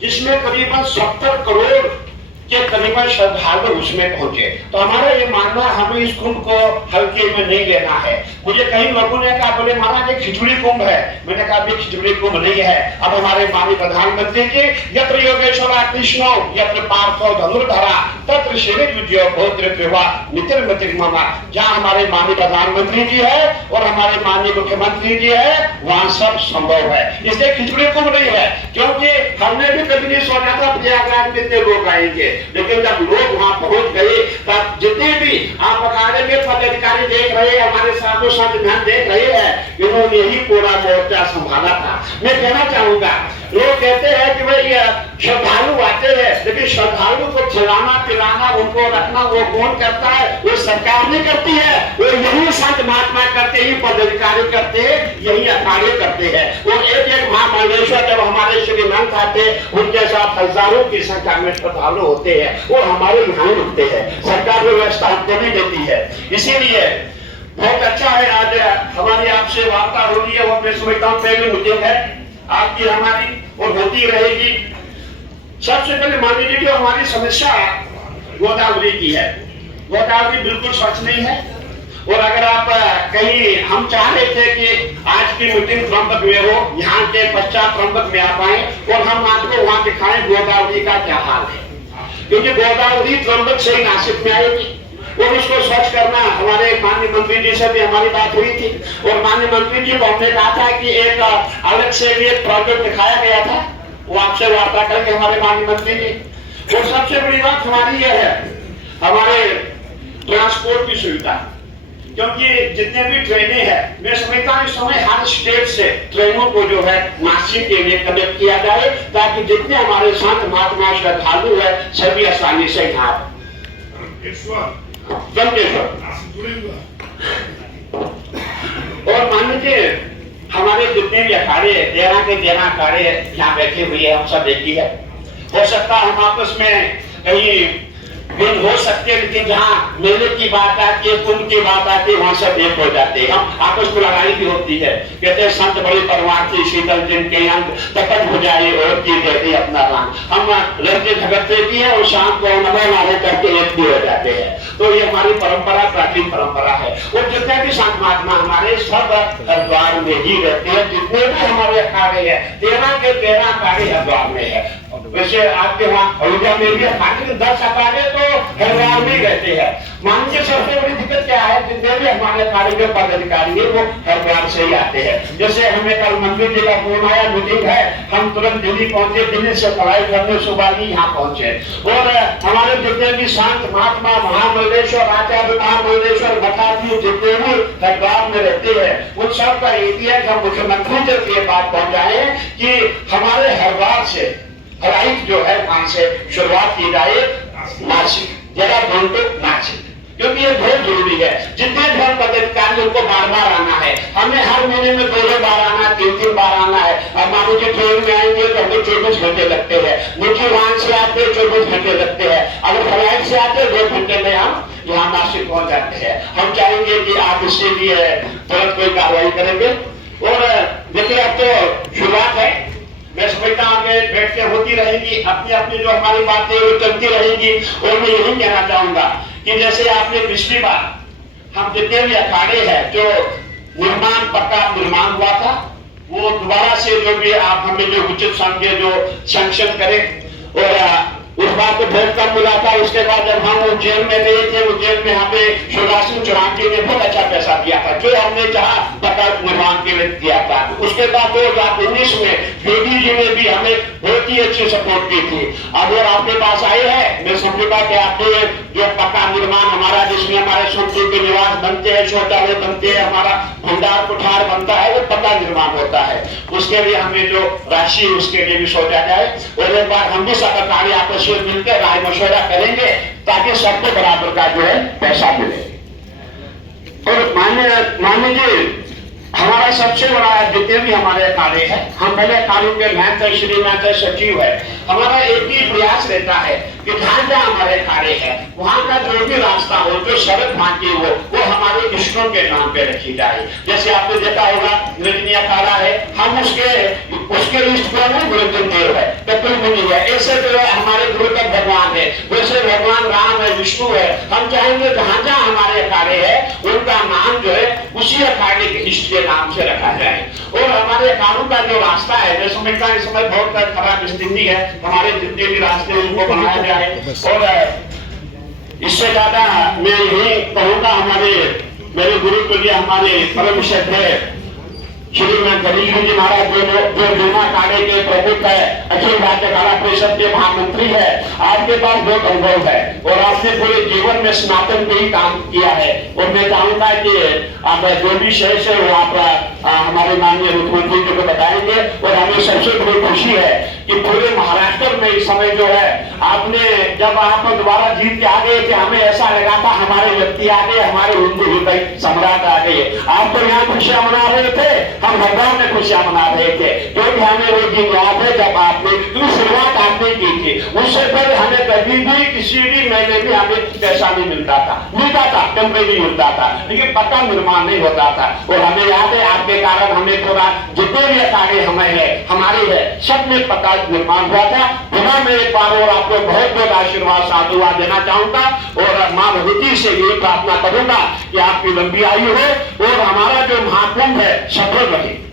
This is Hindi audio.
जिसमें करीबन 70 करोड़ के करीबन श्रद्धालु उसमें पहुंचे। तो हमारा ये मानना, हमें इस कुंभ को हल्के में नहीं लेना है। मुझे कई लोगों ने कहा, बोले महाराज ये खिचड़ी कुंभ है। मैंने कहा भी खिचड़ी कुंभ नहीं है। अब हमारे माननीय प्रधानमंत्री जी, यत्र योगेश्वरा कृष्णो यत्र पार्थो धनुर्धरा तत्र श्री विजयो भोद्र कृपा नितिर मतिर ममा। जहाँ हमारे माननीय प्रधानमंत्री जी है और हमारे माननीय मुख्यमंत्री जी है, वहाँ सब संभव है। इसलिए खिचड़ी कुंभ नहीं है, क्योंकि हमने भी कभी नहीं सोचा था प्रयागराज में इतने लोग आएंगे, लेकिन जब लोग वहां पहुंच गए, तब जितने भी आप अखाड़े के पदाधिकारी देख रहे हैं, हमारे साधु संत ध्यान देख रहे हैं, इन्होंने ही पूरा मोर्चा संभाला था। मैं कहना चाहूंगा, लोग कहते हैं कि भाई श्रद्धालु आते हैं, लेकिन श्रद्धालु को खिलाना पिलाना उनको रखना वो कौन करता है? वो सरकार नहीं करती है, वो यही संत महात्मा करते, ही पदाधिकारी करते हैं, यही अखाड़े करते हैं। वो एक एक महामंडलेश्वर जब हमारे श्रीमंत आते, उनके साथ हजारों की संख्या में श्रद्धालु होते हैं, वो हमारे यहाँ रुकते हैं। सरकार व्यवस्था हमको नहीं देती है। इसीलिए बहुत अच्छा है आज हमारी आपसे वार्ता हो रही है, वो मैं समझता हूँ पहली मीटिंग है आपकी हमारी और होती रहेगी। सबसे पहले मान लीजिए कि हमारी समस्या गोदावरी की है। गोदावरी बिल्कुल स्वच्छ नहीं है, और अगर आप कहीं, हम चाह रहे थे कि आज की मीटिंग त्रंबक में हो, यहाँ के बच्चा त्रंबक में आ पाए और हम आपको वहाँ दिखाएं गोदावरी का क्या हाल है, क्योंकि गोदावरी त्रंबक से ही नासिक में आएगी और उसको स्वच्छ करना। हमारे माननीय मंत्री जी से भी हमारी बात हुई थी और माननीय मंत्री जी को हमने कहा था कि एक अलग से भी एक प्रोजेक्ट दिखाया गया था, वो आपसे वार्ता करके हमारे माननीय मंत्री जी। और सबसे बड़ी बात हमारी यह है, हमारे ट्रांसपोर्ट की सुविधा, क्योंकि जितने भी ट्रेनें हैं, मैं समझता हूँ इस समय हर स्टेट से ट्रेनों को जो है नासिक के लिए कनेक्ट किया जाए, ताकि जितने हमारे संत महात्मा श्रद्धालु है सभी आसानी से यहाँ और मान लीजिए हमारे जितने भी अखाड़े, 13 के 13 अखाड़े यहाँ बैठे हुए हैं, हम सब एक ही है। हो सकता है हम आपस में कहीं भिन्न हो सकते हैं, लेकिन जहाँ मेले की बात आती है, कुंभ की बात आती है, वहां सब एक हो जाते हैं। हम आपस में लड़ाई भी होती है, कहते हैं संत बड़े परवार से शीतल दिन के अंग तपत हो जाए और की कहते अपना राम। हम लड़के झगड़ते भी है और शाम को नमो नारे करके एक भी हो जाते हैं। तो ये हमारी परंपरा, प्राचीन परंपरा है। और जितने भी संत महात्मा हमारे सब हरिद्वार में ही रहते हैं, जितने भी हमारे अखाड़े हैं, 13 के 13 अखाड़े हरिद्वार में है। वैसे आपके वहाँ अयोध्या में भी अखाड़े 10 अखाड़े तो हरिद्वार में ही रहते हैं। माननीय सबसे बड़ी दिक्कत क्या है, जितने भी हमारे अखाड़े के पदाधिकारी है वो हरिद्वार से ही आते हैं। जैसे हमें कल मंत्री जी का फोन आया, मीटिंग है, हम तुरंत दिल्ली पहुंचे, दिल्ली से पढ़ाई करने सुबह ही यहाँ पहुंचे। और हमारे जितने भी संत महात्मा, महामंडलेश्वर आचार्य, महामंडलेश्वर भट्टाचार्य जितने भी हरिद्वार में रहते हैं, उन सब का एरिया हम मुख्यमंत्री तक ये बात पहुंचाए कि हमारे हरिद्वार से फ्लाइट जो है वहां से शुरुआत की जाए नासिक, जगह ढूंढो नासिक, क्योंकि ये बहुत जरूरी है। जितने भी पदाधिकारी उनको बार बार आना है, हमें हर महीने में 2 बार आना, 3 बार आना है। अब मान लीजिए ट्रेन में आएंगे तो हमें 24 घंटे लगते हैं, निजी वाहन से आते 24 घंटे लगते हैं, अगर फ्लाइट से आते 2 घंटे में हम यहाँ नासिक पहुंच जाते हैं। हम चाहेंगे कि आप इसके लिए तुरंत कोई कार्रवाई करेंगे। और देखिए अब तो शुरुआत है, मैं समझता हूँ बैठ के होती रहेगी, अपनी अपनी जो हमारी बातें वो चलती रहेगी। और मैं यही कहना चाहूंगा कि जैसे आपने पिछली बार हम जितने भी अखाड़े हैं जो निर्माण पक्का निर्माण हुआ था, वो दोबारा से जो भी आप हमें जो उचित समझे जो सैंक्शन करें। और उस बार तो बहुत कम मिला था, उसके बाद जब हम उज्जैन में गए थे, उज्जैन में हमें शिवराज सिंह चौहान जी ने बहुत अच्छा पैसा दिया था, जो हमने जहाँ पक्का निर्माण के लिए दिया था। उसके बाद 2019 में योगी जी ने भी हमें बहुत ही अच्छी सपोर्ट की थी। अब वो आपके पास आए हैं, मैं समझूंगा कि आपने जो पक्का निर्माण हमारा, जिसमें हमारे संतों के निवास बनते हैं, शौचालय बनते हैं, हमारा भंडार कुठार बनता है, वो पक्का निर्माण होता है। उसके लिए हमें जो राशि उसके लिए भी सोचा जाए। और एक बार हम भी सब कार्य आपस में मिलकर राय मशवरा करेंगे ताकि सबको बराबर का जो है पैसा मिले। और मान लीजिए हमारा सबसे बड़ा जितने भी हमारे अखाड़े हैं, हम पहले अखाड़ों के महंत श्री महंत सचिव है, हमारा एक ही प्रयास रहता है कि जहाँ जहाँ हमारे अखाड़े हैं वहां का जो भी रास्ता हो, जो सड़क वहां की हो, वो हमारे इष्टों के नाम पे रखी जाए। जैसे आपने देखा होगा निर्जनीय अखाड़ा है, हम उसके लिस्ट पर निरंजन देव है, कपिल मुनि है, जैसे जो है हमारे गुरु तक भगवान है, वैसे भगवान राम है, विष्णु है। हम चाहेंगे जहां जहां हमारे अखाड़े है उनका नाम जो है उसी अखाड़े के इष्ट के नाम से रखा जाए। और हमारे अखाड़ों का जो रास्ता है, मैं समझता इस समय बहुत खराब स्थिति है, हमारे जितने भी रास्ते उनको बनाया जाए। और इससे ज्यादा मैं यही कहूंगा, हमारे मेरे गुरु के लिए हमारे परम श्रद्धेय श्रीमान गरीब जी महाराज जो जूना अखाड़े के प्रमुख है, अखिल भारतीय अखाड़ा परिषद के महामंत्री है, आपके पास बहुत अनुभव है और आपने पूरे जीवन में स्नातन के ही काम किया है। और मैं चाहूंगा कि आप जो भी शेष है वो आप हमारे माननीय मुख्यमंत्री जी को बताएंगे। और हमें सबसे बड़ी खुशी है कि पूरे महाराष्ट्र में इस समय जो है आपने, जब आप दोबारा जीत के आ गए थे, हमें ऐसा लगा था हमारे व्यक्ति आ गए, हमारे हिंदू हृदय सम्राट आ गए। आप तो यहाँ खुशियां मना रहे थे, हम भगवान में खुशियां मना रहे थे, क्योंकि हमें वो दिन याद है जब आपने शुरुआत आपने की थी। उससे पहले हमें कभी भी किसी भी महीने में हमें पैसा नहीं मिलता था, टेम्परेरी मिलता था, लेकिन पक्का निर्माण नहीं होता था। और हमें याद है आपके कारण हमें पूरा जितने भी अखाड़े हमें है, हमारी है, सब में पक्का निर्माण हुआ था। पुनः मैं एक बार और आपको बहुत बहुत आशीर्वाद साधुवाद देना चाहूंगा और मां भगवती से ये प्रार्थना करूंगा कि आपकी लंबी आयु हो और हमारा जो महाकुंभ है सफल रहे।